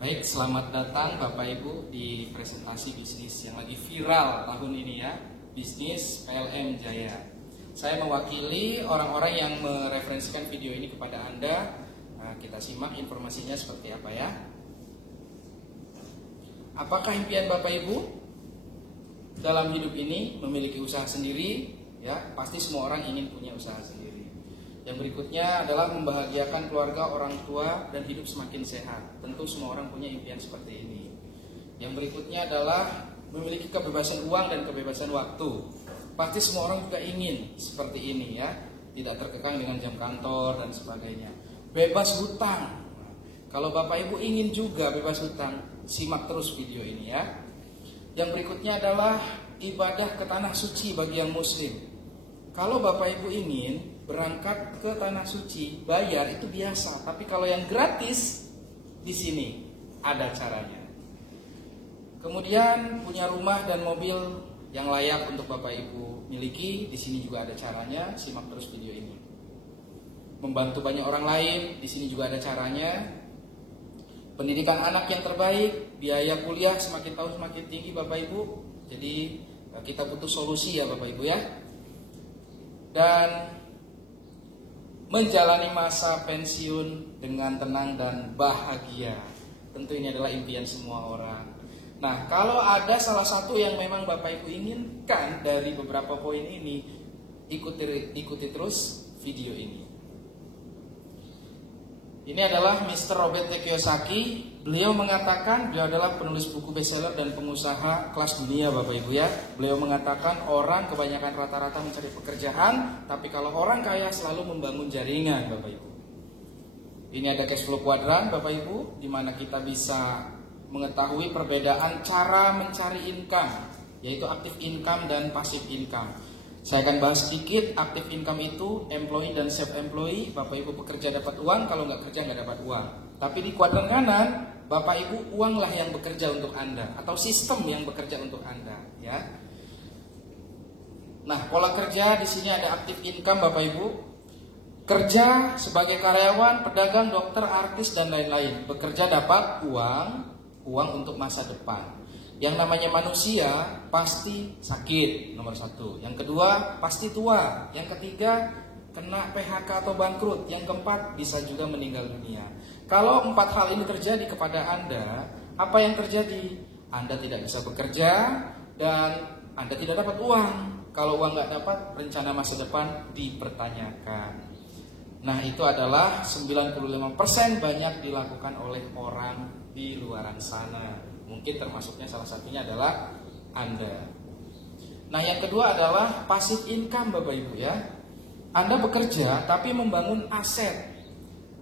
Baik, selamat datang Bapak Ibu di presentasi bisnis yang lagi viral tahun ini ya, bisnis PLM Jaya. Saya mewakili orang-orang yang mereferensikan video ini kepada Anda. Nah, kita simak informasinya seperti apa ya. Apakah impian Bapak Ibu dalam hidup ini memiliki usaha sendiri? Ya, pasti semua orang ingin punya usaha sendiri. Yang berikutnya adalah membahagiakan keluarga, orang tua, dan hidup semakin sehat. Tentu semua orang punya impian seperti ini. Yang berikutnya adalah memiliki kebebasan uang dan kebebasan waktu. Pasti semua orang juga ingin seperti ini ya, tidak terkekang dengan jam kantor dan sebagainya. Bebas hutang. Kalau Bapak Ibu ingin juga bebas hutang, simak terus video ini ya. Yang berikutnya adalah ibadah ke tanah suci bagi yang muslim. Kalau Bapak Ibu ingin berangkat ke tanah suci, bayar itu biasa. Tapi kalau yang gratis, di sini ada caranya. Kemudian punya rumah dan mobil yang layak untuk Bapak Ibu miliki, di sini juga ada caranya. Simak terus video ini. Membantu banyak orang lain, di sini juga ada caranya. Pendidikan anak yang terbaik, biaya kuliah semakin tahun semakin tinggi Bapak Ibu. Jadi kita butuh solusi ya Bapak Ibu ya. Dan menjalani masa pensiun dengan tenang dan bahagia. Tentu ini adalah impian semua orang. Nah, kalau ada salah satu yang memang Bapak Ibu inginkan dari beberapa poin ini, ikuti terus video ini. Ini adalah Mr. Robert T. Kiyosaki. Beliau mengatakan, beliau adalah penulis buku bestseller dan pengusaha kelas dunia Bapak Ibu ya. Beliau mengatakan orang kebanyakan rata-rata mencari pekerjaan, tapi kalau orang kaya selalu membangun jaringan Bapak Ibu. Ini ada cash flow kuadran Bapak Ibu, di mana kita bisa mengetahui perbedaan cara mencari income, yaitu active income dan passive income. Saya akan bahas sedikit. Active income itu employee dan self employee. Bapak Ibu bekerja dapat uang, kalau nggak kerja nggak dapat uang. Tapi di kuadran kanan, Bapak Ibu uanglah yang bekerja untuk Anda, atau sistem yang bekerja untuk Anda ya. Nah, pola kerja di sini ada active income Bapak Ibu. Kerja sebagai karyawan, pedagang, dokter, artis dan lain-lain. Bekerja dapat uang untuk masa depan. Yang namanya manusia pasti sakit, nomor satu. Yang kedua pasti tua. Yang ketiga kena PHK atau bangkrut. Yang keempat bisa juga meninggal dunia. Kalau empat hal ini terjadi kepada Anda, apa yang terjadi? Anda tidak bisa bekerja dan Anda tidak dapat uang. Kalau uang nggak dapat, rencana masa depan dipertanyakan. Nah, itu adalah 95% banyak dilakukan oleh orang di luaran sana. Mungkin termasuknya salah satunya adalah Anda. Nah, yang kedua adalah passive income Bapak Ibu ya. Anda bekerja tapi membangun aset.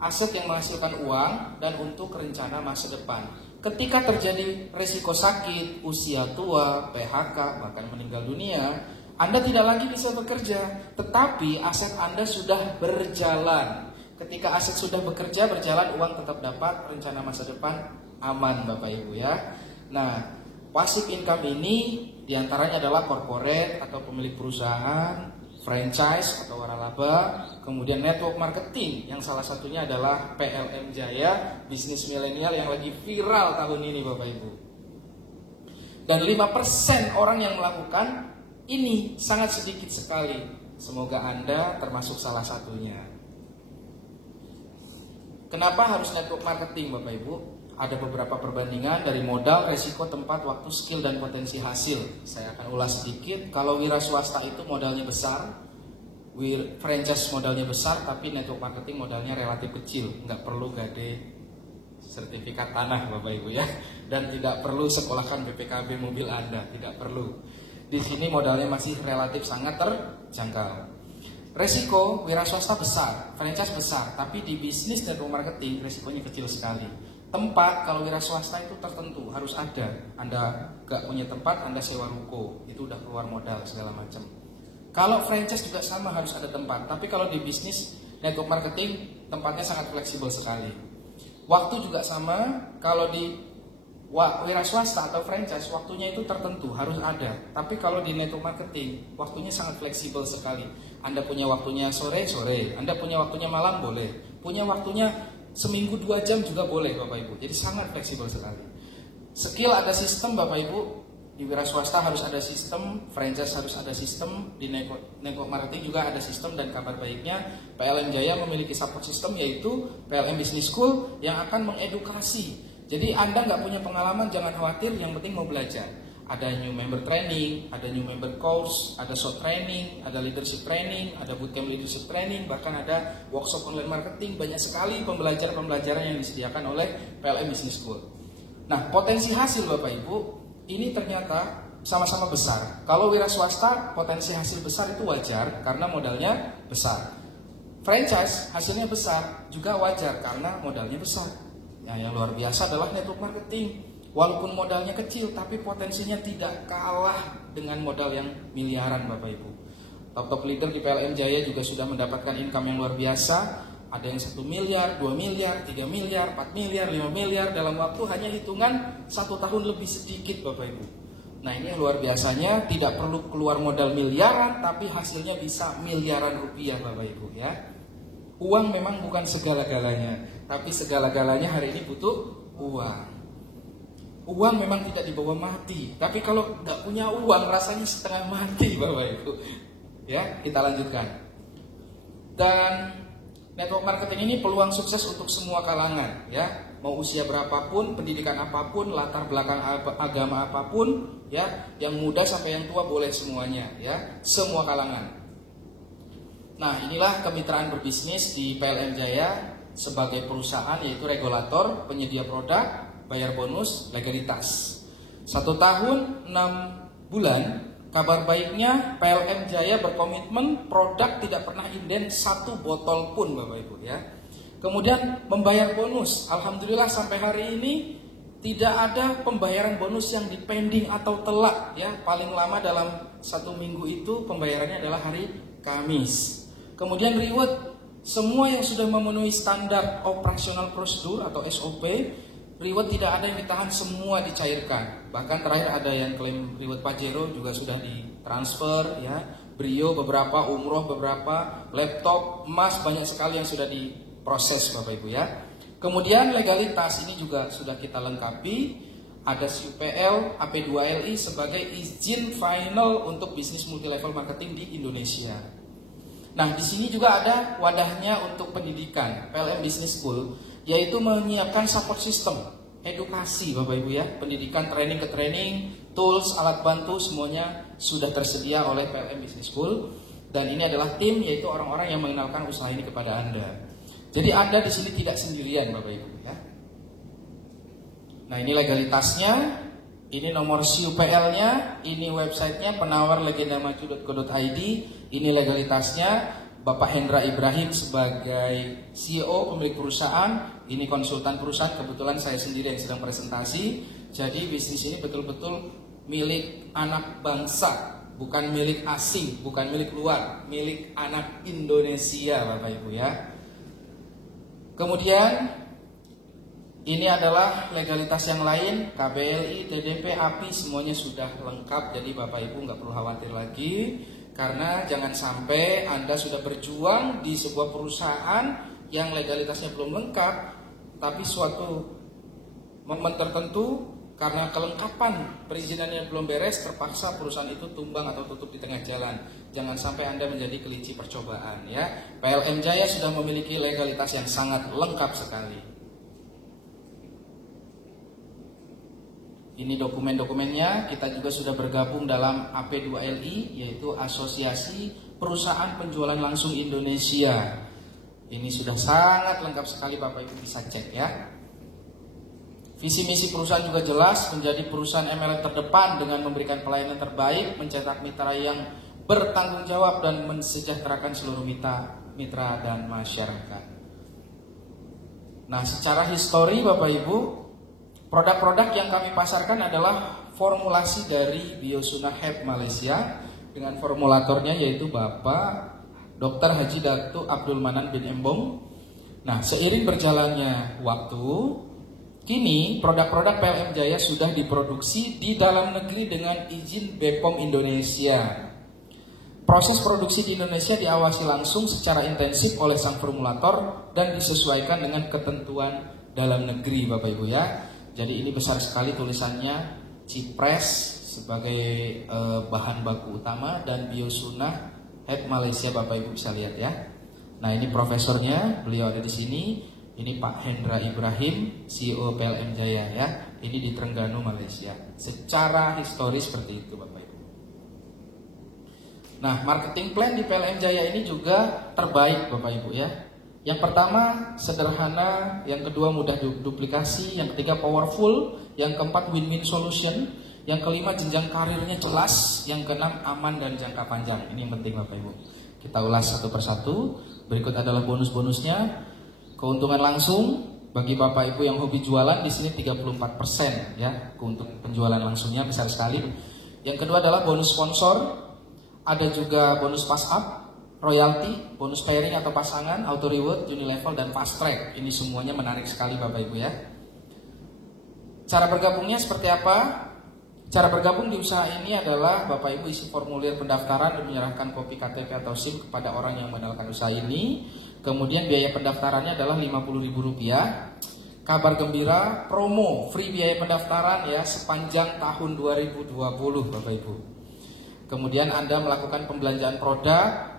Aset yang menghasilkan uang dan untuk rencana masa depan. Ketika terjadi risiko sakit, usia tua, PHK, bahkan meninggal dunia, Anda tidak lagi bisa bekerja, tetapi aset Anda sudah berjalan. Ketika aset sudah bekerja, berjalan, uang tetap dapat, rencana masa depan aman Bapak Ibu ya. Nah, passive income ini diantaranya adalah corporate atau pemilik perusahaan, franchise atau waralaba, kemudian network marketing yang salah satunya adalah PLM Jaya, bisnis milenial yang lagi viral tahun ini Bapak Ibu. Dan 5% orang yang melakukan ini sangat sedikit sekali. Semoga Anda termasuk salah satunya. Kenapa harus network marketing Bapak Ibu? Ada beberapa perbandingan dari modal, resiko, tempat, waktu, skill, dan potensi hasil. Saya akan ulas sedikit. Kalau wira swasta itu modalnya besar, franchise modalnya besar, tapi network marketing modalnya relatif kecil. Nggak perlu gade sertifikat tanah Bapak Ibu ya. Dan tidak perlu sekolahkan BPKB mobil Anda, tidak perlu. Di sini modalnya masih relatif sangat terjangkau. Resiko wira swasta besar, franchise besar, tapi di bisnis network marketing resikonya kecil sekali. Tempat, kalau wira swasta itu tertentu, harus ada. Anda gak punya tempat, Anda sewa ruko, itu udah keluar modal segala macam. Kalau franchise juga sama, harus ada tempat. Tapi kalau di bisnis network marketing, tempatnya sangat fleksibel sekali. Waktu juga sama. Kalau di wira swasta atau franchise, waktunya itu tertentu, harus ada. Tapi kalau di network marketing, waktunya sangat fleksibel sekali. Anda punya waktunya sore, Anda punya waktunya malam, boleh. Punya waktunya seminggu 2 jam juga boleh Bapak Ibu. Jadi sangat fleksibel sekali. Skill ada sistem Bapak Ibu. Di wira swasta harus ada sistem, franchise harus ada sistem, di network marketing juga ada sistem, dan kabar baiknya PLN Jaya memiliki support system yaitu PLN Business School yang akan mengedukasi. Jadi Anda nggak punya pengalaman jangan khawatir, yang penting mau belajar. Ada new member training, ada new member course, ada short training, ada leadership training, ada bootcamp leadership training, bahkan ada workshop online marketing. Banyak sekali pembelajaran yang disediakan oleh PLN Business School. Nah, potensi hasil Bapak Ibu ini ternyata sama-sama besar. Kalau wira swasta potensi hasil besar itu wajar karena modalnya besar. Franchise hasilnya besar juga wajar karena modalnya besar. Nah, yang luar biasa adalah network marketing. Walaupun modalnya kecil tapi potensinya tidak kalah dengan modal yang miliaran Bapak Ibu. Top leader di PLN Jaya juga sudah mendapatkan income yang luar biasa. Ada yang 1 miliar, 2 miliar, 3 miliar, 4 miliar, 5 miliar dalam waktu hanya hitungan 1 tahun lebih sedikit Bapak Ibu. Nah, ini yang luar biasanya, tidak perlu keluar modal miliaran tapi hasilnya bisa miliaran rupiah Bapak Ibu ya. Uang memang bukan segala-galanya, tapi segala-galanya hari ini butuh uang. Uang memang tidak dibawa mati, tapi kalau nggak punya uang rasanya setengah mati Bapak Ibu. Ya, kita lanjutkan. Dan network marketing ini peluang sukses untuk semua kalangan ya. Mau usia berapapun, pendidikan apapun, latar belakang agama apapun ya, yang muda sampai yang tua boleh semuanya ya, semua kalangan. Nah, inilah kemitraan berbisnis di PLN Jaya sebagai perusahaan, yaitu regulator, penyedia produk, bayar bonus, legalitas. 1 tahun 6 bulan. Kabar baiknya PLN Jaya berkomitmen produk tidak pernah inden 1 botol pun Bapak Ibu ya. Kemudian membayar bonus. Alhamdulillah sampai hari ini tidak ada pembayaran bonus yang dipending atau telat ya. Paling lama dalam 1 minggu itu pembayarannya adalah hari Kamis. Kemudian reward, semua yang sudah memenuhi standar operasional prosedur atau SOP, reward tidak ada yang ditahan, semua dicairkan. Bahkan terakhir ada yang klaim reward Pajero juga sudah ditransfer ya. Brio beberapa, umroh beberapa, laptop, emas banyak sekali yang sudah diproses Bapak Ibu ya. Kemudian legalitas ini juga sudah kita lengkapi. Ada UPL, AP2LI sebagai izin final untuk bisnis multilevel marketing di Indonesia. Nah, di sini juga ada wadahnya untuk pendidikan PLN Business School, yaitu menyiapkan support system, edukasi Bapak Ibu ya, pendidikan training ke training, tools, alat bantu semuanya sudah tersedia oleh PLN Business School. Dan ini adalah tim, yaitu orang-orang yang mengenalkan usaha ini kepada Anda. Jadi Anda di sini tidak sendirian Bapak Ibu ya. Nah, ini legalitasnya. Ini nomor CUPL-nya, ini websitenya penawarlegendamaju.co.id, ini legalitasnya. Bapak Hendra Ibrahim sebagai CEO pemilik perusahaan, ini konsultan perusahaan, kebetulan saya sendiri yang sedang presentasi. Jadi bisnis ini betul-betul milik anak bangsa, bukan milik asing, bukan milik luar, milik anak Indonesia Bapak Ibu ya. Kemudian ini adalah legalitas yang lain, KBLI, DDP, API semuanya sudah lengkap. Jadi Bapak Ibu nggak perlu khawatir lagi. Karena jangan sampai Anda sudah berjuang di sebuah perusahaan yang legalitasnya belum lengkap, tapi suatu momen tertentu karena kelengkapan perizinannya belum beres, terpaksa perusahaan itu tumbang atau tutup di tengah jalan. Jangan sampai Anda menjadi kelinci percobaan ya. PLN Jaya sudah memiliki legalitas yang sangat lengkap sekali. Ini dokumen-dokumennya. Kita juga sudah bergabung dalam AP2LI, yaitu Asosiasi Perusahaan Penjualan Langsung Indonesia. Ini sudah sangat lengkap sekali Bapak Ibu bisa cek ya. Visi misi perusahaan juga jelas, menjadi perusahaan MLM terdepan dengan memberikan pelayanan terbaik, mencetak mitra yang bertanggung jawab dan mensejahterakan seluruh mitra dan masyarakat. Nah, secara histori Bapak Ibu, produk-produk yang kami pasarkan adalah formulasi dari Biosuna Heb Malaysia dengan formulatornya yaitu Bapak Dr. Haji Datuk Abdul Manan bin Embong. Nah, seiring berjalannya waktu, kini produk-produk PLN Jaya sudah diproduksi di dalam negeri dengan izin BPOM Indonesia. Proses produksi di Indonesia diawasi langsung secara intensif oleh sang formulator dan disesuaikan dengan ketentuan dalam negeri, Bapak Ibu ya. Jadi ini besar sekali tulisannya, Cipres sebagai bahan baku utama dan Biosunah Head Malaysia, Bapak Ibu bisa lihat ya. Nah ini profesornya, beliau ada di sini. Ini Pak Hendra Ibrahim, CEO PLM Jaya ya. Ini di Terengganu, Malaysia. Secara historis seperti itu, Bapak Ibu. Nah, marketing plan di PLM Jaya ini juga terbaik, Bapak Ibu ya. Yang pertama sederhana, yang kedua mudah duplikasi, yang ketiga powerful, yang keempat win-win solution, yang kelima jenjang karirnya jelas, yang keenam aman dan jangka panjang. Ini yang penting, Bapak Ibu. Kita ulas satu persatu. Berikut adalah bonus-bonusnya. Keuntungan langsung bagi Bapak Ibu yang hobi jualan di sini 34% ya. Keuntungan penjualan langsungnya besar sekali. Yang kedua adalah bonus sponsor. Ada juga bonus pass up, royalty, bonus pairing atau pasangan, auto reward, unilevel dan fast track. Ini semuanya menarik sekali Bapak Ibu ya. Cara bergabungnya seperti apa? Cara bergabung di usaha ini adalah Bapak Ibu isi formulir pendaftaran dan menyerahkan kopi KTP atau SIM kepada orang yang mengenalkan usaha ini. Kemudian biaya pendaftarannya adalah Rp50.000. Kabar gembira, promo free biaya pendaftaran ya sepanjang tahun 2020 Bapak Ibu. Kemudian Anda melakukan pembelanjaan produk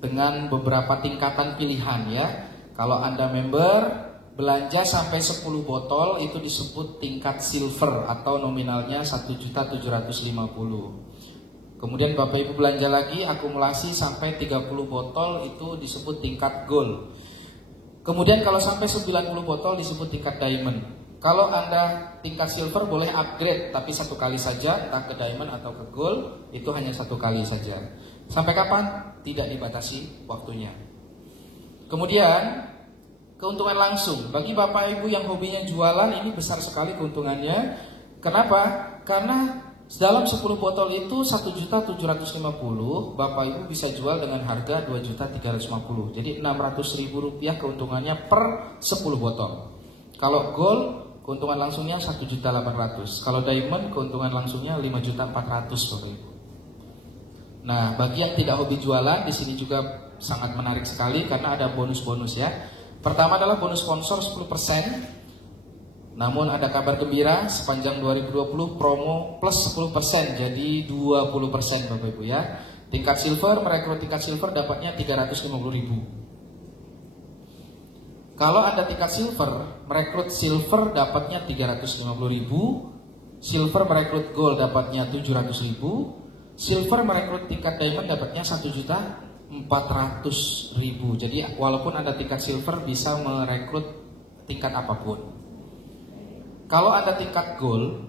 dengan beberapa tingkatan pilihan ya. Kalau Anda member, belanja sampai 10 botol itu disebut tingkat silver atau nominalnya 1.750.000. Kemudian Bapak Ibu belanja lagi akumulasi sampai 30 botol itu disebut tingkat gold. Kemudian kalau sampai 90 botol disebut tingkat diamond. Kalau Anda tingkat silver boleh upgrade tapi satu kali saja, entah ke diamond atau ke gold, itu hanya satu kali saja. Sampai kapan? Tidak dibatasi waktunya. Kemudian keuntungan langsung bagi Bapak Ibu yang hobinya jualan ini besar sekali keuntungannya. Kenapa? Karena dalam 10 botol itu 1.750.000 Bapak Ibu bisa jual dengan harga 2.350.000. Jadi Rp600.000 keuntungannya per 10 botol. Kalau gold keuntungan langsungnya 1.800.000. Kalau diamond keuntungan langsungnya 5.400.000 Bapak Ibu. Nah, bagi yang tidak hobi jualan di sini juga sangat menarik sekali karena ada bonus-bonus ya. Pertama adalah bonus sponsor 10%. Namun ada kabar gembira sepanjang 2020 promo plus 10% jadi 20% Bapak Ibu ya. Tingkat silver, merekrut tingkat silver dapatnya 350.000. Kalau Anda tingkat silver, merekrut silver dapatnya 350.000. Silver merekrut gold dapatnya 700.000. Silver merekrut tingkat diamond dapatnya 1.400.000. Jadi walaupun Anda tingkat silver bisa merekrut tingkat apapun. Kalau ada tingkat gold,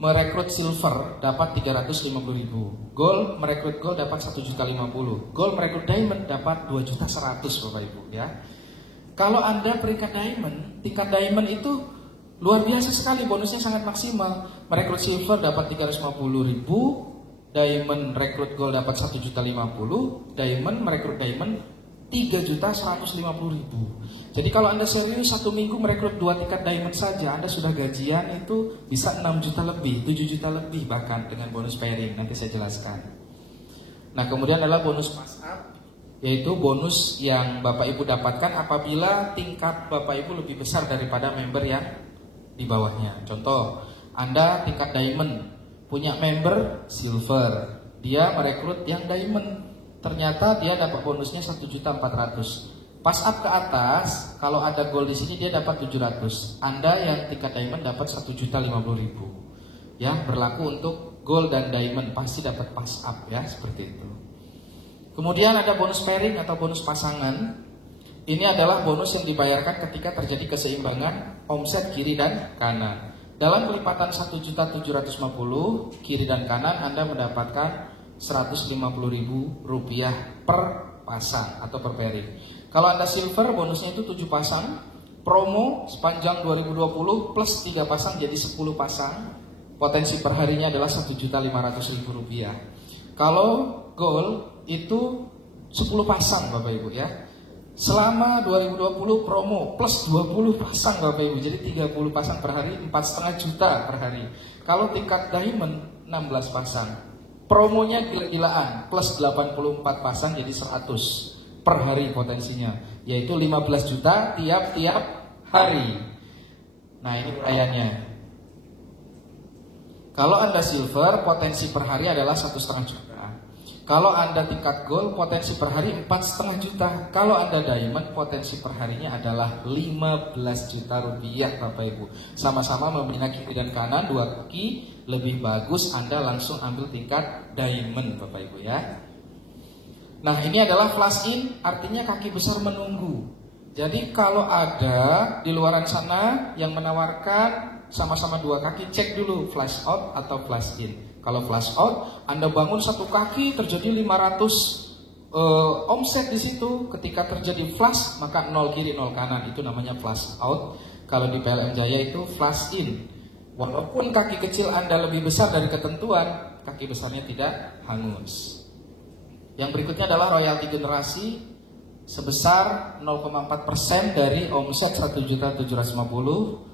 merekrut silver dapat 350.000. Gold merekrut gold dapat 1.050.000. Gold merekrut diamond dapat 2.100.000 Bapak Ibu ya. Kalau Anda peringkat diamond, tingkat diamond itu luar biasa sekali, bonusnya sangat maksimal. Merekrut silver dapat 350.000, diamond merekrut gold dapat 1.050.000, diamond merekrut diamond 3.150.000. Jadi kalau Anda serius 1 minggu merekrut 2 tingkat diamond saja, Anda sudah gajian itu bisa 6 juta lebih, 7 juta lebih bahkan dengan bonus pairing. Nanti saya jelaskan. Nah kemudian adalah bonus pass up, yaitu bonus yang Bapak Ibu dapatkan apabila tingkat Bapak Ibu lebih besar daripada member yang di bawahnya. Contoh, Anda tingkat diamond, punya member silver, dia merekrut yang diamond. Ternyata dia dapat bonusnya 1.400.000. Pas up ke atas, kalau ada gold di sini dia dapat 700. Anda yang tingkat diamond dapat 1.050.000. Ya, berlaku untuk gold dan diamond pasti dapat pas up ya, seperti itu. Kemudian ada bonus pairing atau bonus pasangan. Ini adalah bonus yang dibayarkan ketika terjadi keseimbangan omset kiri dan kanan. Dalam kelipatan 1.750.000 kiri dan kanan Anda mendapatkan Rp150.000 per pasang atau per pairing. Kalau Anda silver bonusnya itu 7 pasang. Promo sepanjang 2020 plus 3 pasang jadi 10 pasang. Potensi perharinya adalah Rp1.500.000. Kalau gold itu 10 pasang Bapak Ibu ya. Selama 2020 promo plus 20 pasang Bapak Ibu, jadi 30 pasang per hari, 4,5 juta per hari. Kalau tingkat diamond 16 pasang Promonya gila-gilaan, plus 84 pasang jadi 100 per hari potensinya, yaitu 15 juta tiap-tiap hari. Nah, ini perayanya. Kalau Anda silver, potensi per hari adalah 1,5 juta. Kalau Anda tingkat gold, potensi per hari 4,5 juta. Kalau Anda diamond, potensi per harinya adalah 15 juta rupiah, Bapak Ibu. Sama-sama membina kiri dan kanan, 2 kaki. Lebih bagus Anda langsung ambil tingkat diamond, Bapak Ibu ya. Nah, ini adalah flash in, artinya kaki besar menunggu. Jadi kalau ada di luaran sana yang menawarkan sama-sama 2 kaki, cek dulu flash out atau flash in. Kalau flash out, Anda bangun 1 kaki terjadi 500 omset di situ. Ketika terjadi flash, maka 0 kiri 0 kanan, itu namanya flash out. Kalau di PLN Jaya itu flash in. Walaupun kaki kecil Anda lebih besar dari ketentuan, kaki besarnya tidak hangus. Yang berikutnya adalah royalti generasi sebesar 0,4% dari omset 1.750.000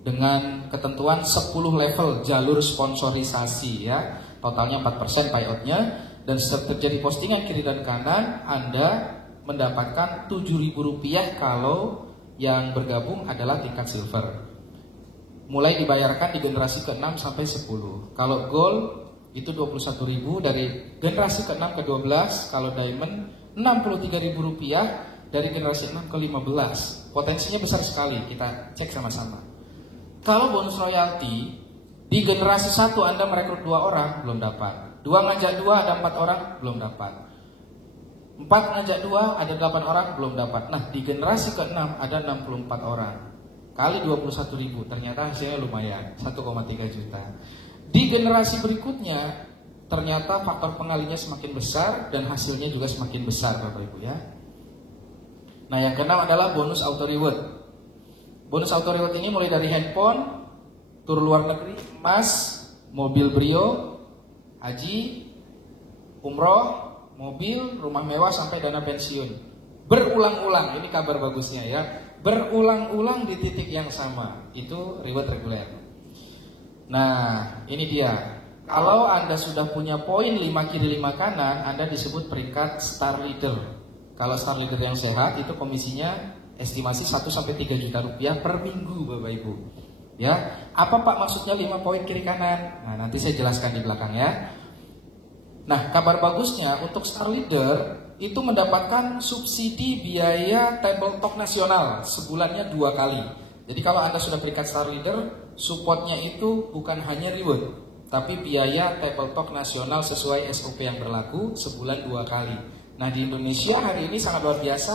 dengan ketentuan 10 level jalur sponsorisasi ya. Totalnya 4% payoutnya, dan setiap terjadi postingan kiri dan kanan Anda mendapatkan Rp7.000 kalau yang bergabung adalah tingkat silver. Mulai dibayarkan di generasi ke-6 sampai 10. Kalau gold itu 21.000 dari generasi ke-6 ke 12, kalau diamond Rp63.000 dari generasi 6 ke 15. Potensinya besar sekali, kita cek sama-sama. Kalau bonus royalti di generasi 1 Anda merekrut 2 orang, belum dapat. 2 ngajak 2 ada 4 orang, belum dapat. 4 ngajak 2 ada 8 orang, belum dapat. Nah, di generasi ke-6 ada 64 orang. Kali 21.000, ternyata hasilnya lumayan, 1,3 juta. Di generasi berikutnya ternyata faktor pengalinya semakin besar dan hasilnya juga semakin besar, Bapak Ibu ya. Nah, yang keenam adalah bonus auto reward. Bonus auto reward ini mulai dari handphone, tur luar negeri, emas, mobil Brio, haji, umroh, mobil, rumah mewah sampai dana pensiun. Berulang-ulang, ini kabar bagusnya ya. Berulang-ulang di titik yang sama, itu reward reguler. Nah, ini dia. Kalau Anda sudah punya poin 5 kiri 5 kanan, Anda disebut peringkat star leader. Kalau star leader yang sehat itu komisinya estimasi 1-3 juta rupiah per minggu, Bapak Ibu. Ya, apa Pak maksudnya 5 poin kiri kanan? Nah, nanti saya jelaskan di belakang ya. Nah, kabar bagusnya untuk star leader itu mendapatkan subsidi biaya table talk nasional sebulannya 2 kali. Jadi kalau Anda sudah peringkat star leader, supportnya itu bukan hanya reward, tapi biaya table talk nasional sesuai SOP yang berlaku sebulan 2 kali. Nah, di Indonesia hari ini sangat luar biasa,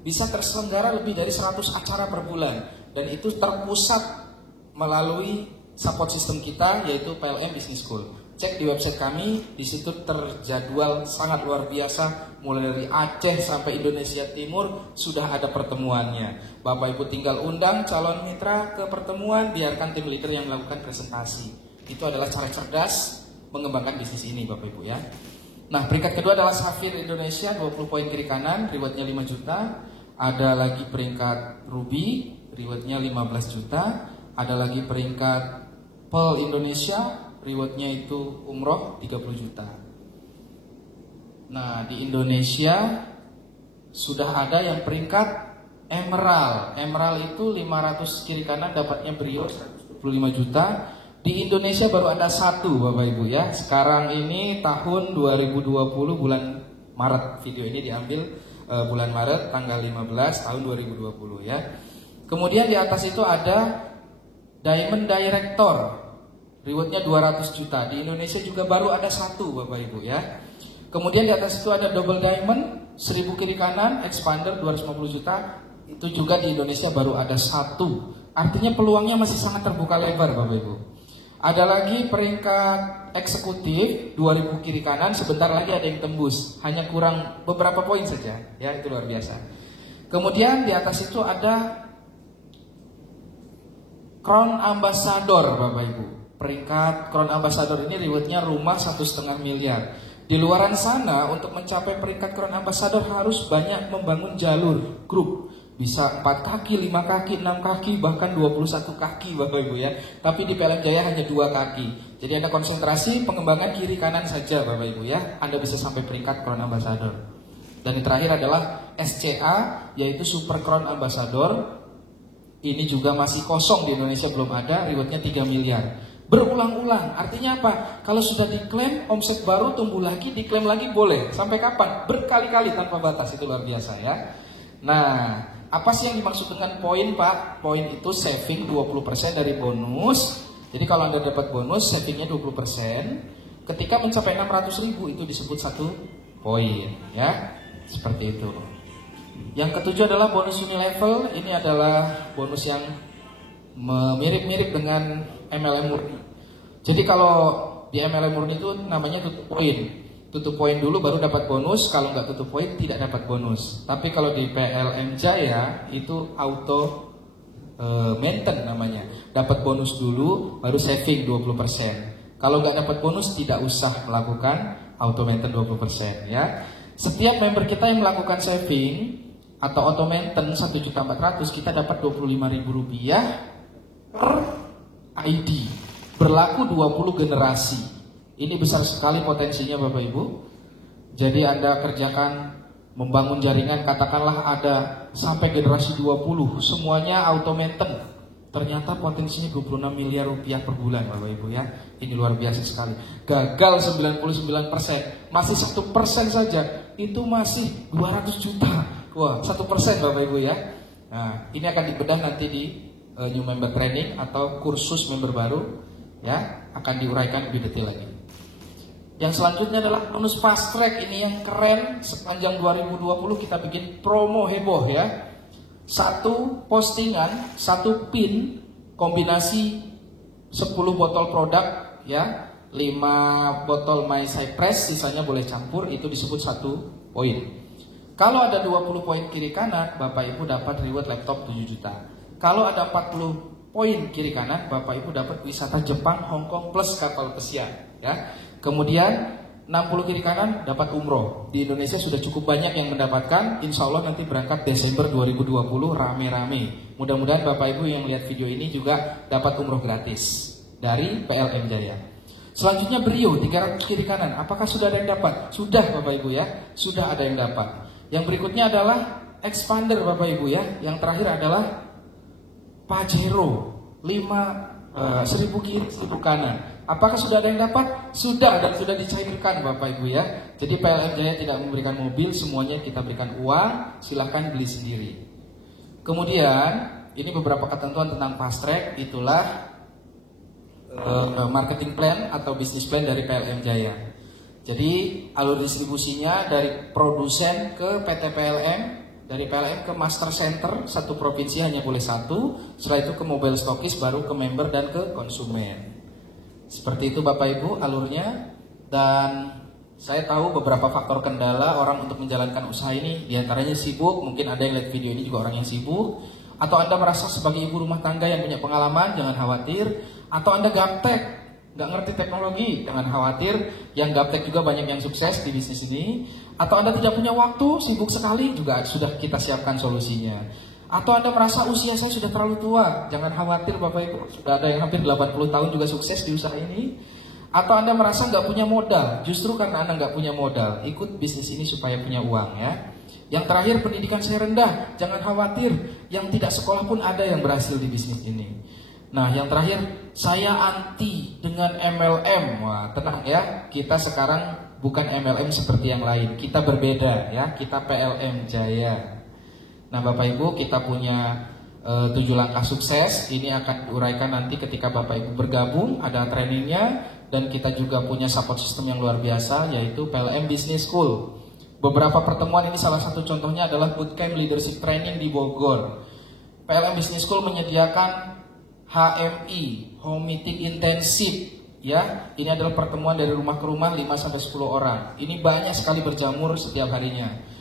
bisa terselenggara lebih dari 100 acara per bulan, dan itu terpusat melalui support system kita yaitu PLN Business School. Cek di website kami, di situ terjadwal sangat luar biasa, mulai dari Aceh sampai Indonesia Timur sudah ada pertemuannya. Bapak Ibu tinggal undang calon mitra ke pertemuan, biarkan tim leader yang melakukan presentasi. Itu adalah cara cerdas mengembangkan bisnis ini, Bapak Ibu ya. Nah, peringkat kedua adalah Safir Indonesia, 20 poin kiri kanan, rewardnya 5 juta. Ada lagi peringkat Ruby, rewardnya 15 juta. Ada lagi peringkat Pearl Indonesia, rewardnya itu umroh 30 juta. Nah, di Indonesia sudah ada yang peringkat Emerald. Emerald itu 500 kiri kanan dapatnya Brio 125 juta. Di Indonesia baru ada 1, Bapak Ibu ya. Sekarang ini tahun 2020 bulan Maret. Video ini diambil bulan Maret tanggal 15 tahun 2020 ya. Kemudian di atas itu ada Diamond Director, rewardnya 200 juta. Di Indonesia juga baru ada 1, Bapak Ibu ya. Kemudian di atas itu ada Double Diamond 1000 kiri kanan, Expander 250 juta. Itu juga di Indonesia baru ada 1. Artinya peluangnya masih sangat terbuka lebar, Bapak Ibu. Ada lagi peringkat eksekutif 2000 kiri kanan, sebentar lagi ada yang tembus, hanya kurang beberapa poin saja ya, itu luar biasa. Kemudian di atas itu ada Crown Ambassador, Bapak Ibu. Peringkat Crown Ambassador ini rewardnya rumah 1,5 miliar. Di luaran sana untuk mencapai peringkat Crown Ambassador harus banyak membangun jalur grup. Bisa 4 kaki, 5 kaki, 6 kaki, bahkan 21 kaki Bapak Ibu ya. Tapi di PLM Jaya hanya 2 kaki. Jadi Anda konsentrasi pengembangan kiri kanan saja Bapak Ibu ya. Anda bisa sampai peringkat Crown Ambassador. Dan yang terakhir adalah SCA, yaitu Super Crown Ambassador. Ini juga masih kosong di Indonesia, belum ada, rewardnya 3 miliar. Berulang-ulang, artinya apa? Kalau sudah diklaim, omset baru tumbuh lagi, diklaim lagi boleh. Sampai kapan? Berkali-kali tanpa batas, itu luar biasa ya. Nah, apa sih yang dimaksud dengan poin Pak? Poin itu saving 20% dari bonus. Jadi kalau Anda dapat bonus, savingnya 20%. Ketika mencapai 600.000 itu disebut 1 poin ya. Seperti itu. Yang ketujuh adalah bonus Unilevel. Ini adalah bonus yang mirip-mirip dengan MLM murni. Jadi kalau di MLM murni itu namanya tutup poin. Tutup poin dulu baru dapat bonus. Kalau nggak tutup poin tidak dapat bonus. Tapi kalau di PLM Jaya itu auto maintain namanya. Dapat bonus dulu baru saving 20%. Kalau nggak dapat bonus tidak usah melakukan auto maintain 20% ya. Setiap member kita yang melakukan saving atau auto maintain 1.400.000 kita dapat Rp25.000 per ID. Berlaku 20 generasi. Ini besar sekali potensinya Bapak Ibu. Jadi Anda kerjakan membangun jaringan, katakanlah ada sampai generasi 20, semuanya auto maintain. Ternyata potensinya 26 miliar rupiah per bulan Bapak Ibu ya. Ini luar biasa sekali. Gagal 99%, masih 1% saja, itu masih 200 juta. Wah, 1% Bapak Ibu ya. Nah, ini akan dibedah nanti di new member training atau kursus member baru ya, akan diuraikan lebih detail lagi. Yang selanjutnya adalah bonus fast track. Ini yang keren, sepanjang 2020 kita bikin promo heboh ya. 1 postingan, 1 pin, kombinasi 10 botol produk ya, 5 botol My Cypress, sisanya boleh campur, itu disebut 1 poin. Kalau ada 20 poin kiri kanan, Bapak Ibu dapat reward laptop 7 juta. Kalau ada 40 poin kiri kanan, Bapak Ibu dapat wisata Jepang, Hong Kong plus kapal pesiar ya. Kemudian 60 kiri kanan dapat umroh. Di Indonesia sudah cukup banyak yang mendapatkan. Insya Allah nanti berangkat Desember 2020 rame-rame. Mudah-mudahan Bapak Ibu yang lihat video ini juga dapat umroh gratis dari PLM Jaya. Selanjutnya Brio 300 kiri kanan. Apakah sudah ada yang dapat? Sudah Bapak Ibu ya, sudah ada yang dapat. Yang berikutnya adalah Expander Bapak Ibu ya. Yang terakhir adalah Pajero 1000 kiri 1000 kanan. Apakah sudah ada yang dapat? Sudah, dan sudah dicairkan Bapak Ibu ya. Jadi PLM Jaya tidak memberikan mobil, semuanya kita berikan uang, silahkan beli sendiri. Kemudian ini beberapa ketentuan tentang fast track. Itulah marketing plan atau bisnis plan dari PLM Jaya. Jadi alur distribusinya dari produsen ke PT PLM, dari PLM ke master center, 1 provinsi hanya boleh 1. Setelah itu ke mobile stokis, baru ke member dan ke konsumen. Seperti itu Bapak Ibu alurnya. Dan saya tahu beberapa faktor kendala orang untuk menjalankan usaha ini. Di antaranya sibuk, mungkin ada yang lihat video ini juga orang yang sibuk. Atau Anda merasa sebagai ibu rumah tangga yang punya pengalaman, jangan khawatir. Atau Anda gaptek, nggak ngerti teknologi, jangan khawatir. Yang gaptek juga banyak yang sukses di bisnis ini. Atau Anda tidak punya waktu, sibuk sekali, juga sudah kita siapkan solusinya. Atau Anda merasa usia saya sudah terlalu tua, jangan khawatir Bapak Ibu, sudah ada yang hampir 80 tahun juga sukses di usaha ini. Atau Anda merasa nggak punya modal, justru karena Anda nggak punya modal, ikut bisnis ini supaya punya uang ya. Yang terakhir, pendidikan saya rendah, jangan khawatir, yang tidak sekolah pun ada yang berhasil di bisnis ini. Nah yang terakhir, saya anti dengan MLM. Wah tenang ya, kita sekarang bukan MLM seperti yang lain, kita berbeda ya, kita PLM Jaya. Nah Bapak Ibu, kita punya 7 langkah sukses. Ini akan diuraikan nanti ketika Bapak Ibu bergabung, ada trainingnya. Dan kita juga punya support system yang luar biasa, yaitu PLM Business School. Beberapa pertemuan ini salah satu contohnya adalah Bootcamp Leadership Training di Bogor. PLM Business School menyediakan HMI, Home Meeting Intensive ya. Ini adalah pertemuan dari rumah ke rumah 5-10 orang. Ini banyak sekali berjamur setiap harinya.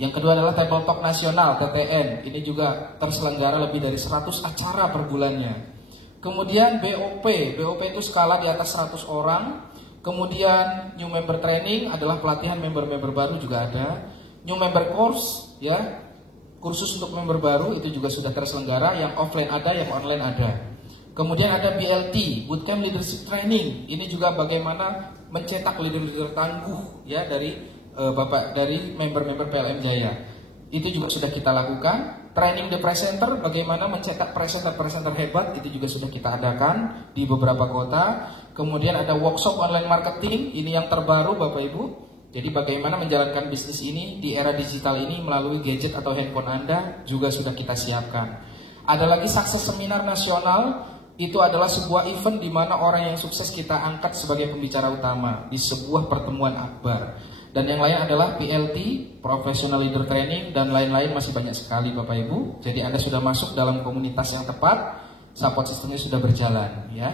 Yang kedua adalah Table Talk Nasional, TTN. Ini juga terselenggara lebih dari 100 acara per bulannya. Kemudian BOP itu skala di atas 100 orang. Kemudian New Member Training adalah pelatihan member-member baru juga ada. New Member Course ya, kursus untuk member baru itu juga sudah terselenggara, yang offline ada, yang online ada. Kemudian ada BLT, Bootcamp Leadership Training. Ini juga bagaimana mencetak leader-leader tangguh ya dari member-member PLM Jaya. Itu juga sudah kita lakukan. Training the presenter, bagaimana mencetak presenter-presenter hebat, itu juga sudah kita adakan di beberapa kota. Kemudian ada workshop online marketing, ini yang terbaru Bapak Ibu. Jadi bagaimana menjalankan bisnis ini di era digital ini melalui gadget atau handphone Anda juga sudah kita siapkan. Ada lagi sukses seminar nasional, itu adalah sebuah event di mana orang yang sukses kita angkat sebagai pembicara utama di sebuah pertemuan akbar. Dan yang lain adalah PLT, Professional Leader Training, dan lain-lain masih banyak sekali Bapak Ibu. Jadi Anda sudah masuk dalam komunitas yang tepat, support sistemnya sudah berjalan ya.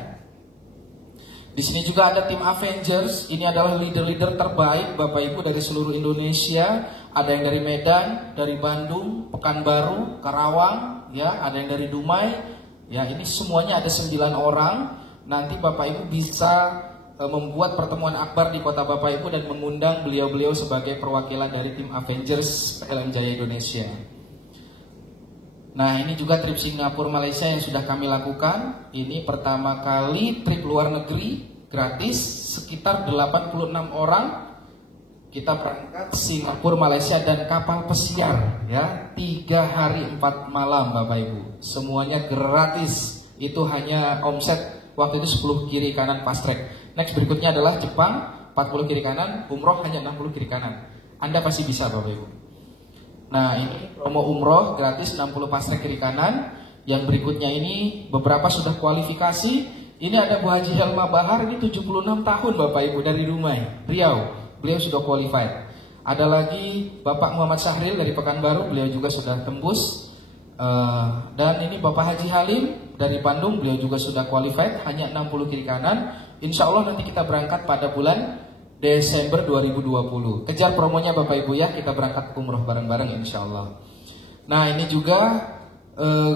Di sini juga ada tim Avengers, ini adalah leader-leader terbaik Bapak Ibu dari seluruh Indonesia. Ada yang dari Medan, dari Bandung, Pekanbaru, Karawang, ya, ada yang dari Dumai. Ya, ini semuanya ada 9 orang. Nanti Bapak Ibu bisa membuat pertemuan akbar di kota Bapak Ibu dan mengundang beliau-beliau sebagai perwakilan dari tim Avengers PLM Jaya Indonesia. Nah, ini juga trip Singapura Malaysia yang sudah kami lakukan. Ini pertama kali trip luar negeri gratis, sekitar 86 orang. Kita berangkat Singapura Malaysia dan kapal pesiar ya, 3 hari 4 malam Bapak Ibu. Semuanya gratis. Itu hanya omset waktu itu 10 kiri kanan fast track. Next berikutnya adalah Jepang, 40 kiri kanan, umroh hanya 60 kiri kanan. Anda pasti bisa Bapak Ibu. Nah, ini promo umroh gratis 60 fast track kiri kanan. Yang berikutnya ini beberapa sudah kualifikasi. Ini ada Bu Haji Helma Bahar, ini 76 tahun Bapak Ibu dari Dumai, Riau. Beliau sudah qualified. Ada lagi Bapak Muhammad Syahril dari Pekanbaru, beliau juga sudah tembus. Dan ini Bapak Haji Halim dari Bandung, beliau juga sudah qualified, hanya 60 kiri kanan. Insya Allah nanti kita berangkat pada bulan Desember 2020. Kejar promonya Bapak Ibu ya, kita berangkat umroh bareng-bareng insya Allah. Nah, ini juga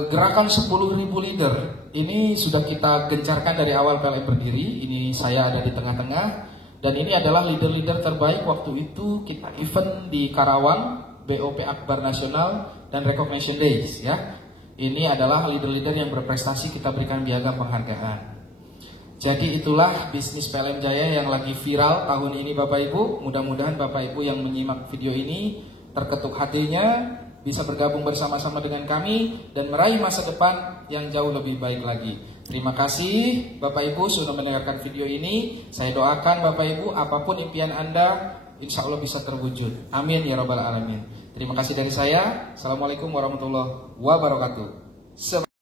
gerakan 10.000 leader. Ini sudah kita gencarkan dari awal PLM berdiri. Ini saya ada di tengah-tengah. Dan ini adalah leader-leader terbaik waktu itu kita event di Karawang, BOP Akbar Nasional dan Recognition Days ya. Ini adalah leader-leader yang berprestasi, kita berikan piagam penghargaan. Jadi itulah bisnis PLM Jaya yang lagi viral tahun ini Bapak Ibu. Mudah-mudahan Bapak Ibu yang menyimak video ini terketuk hatinya, bisa bergabung bersama-sama dengan kami dan meraih masa depan yang jauh lebih baik lagi. Terima kasih Bapak Ibu sudah mendengarkan video ini. Saya doakan Bapak Ibu apapun impian Anda insya Allah bisa terwujud. Amin ya rabbal alamin. Terima kasih dari saya. Assalamualaikum warahmatullahi wabarakatuh.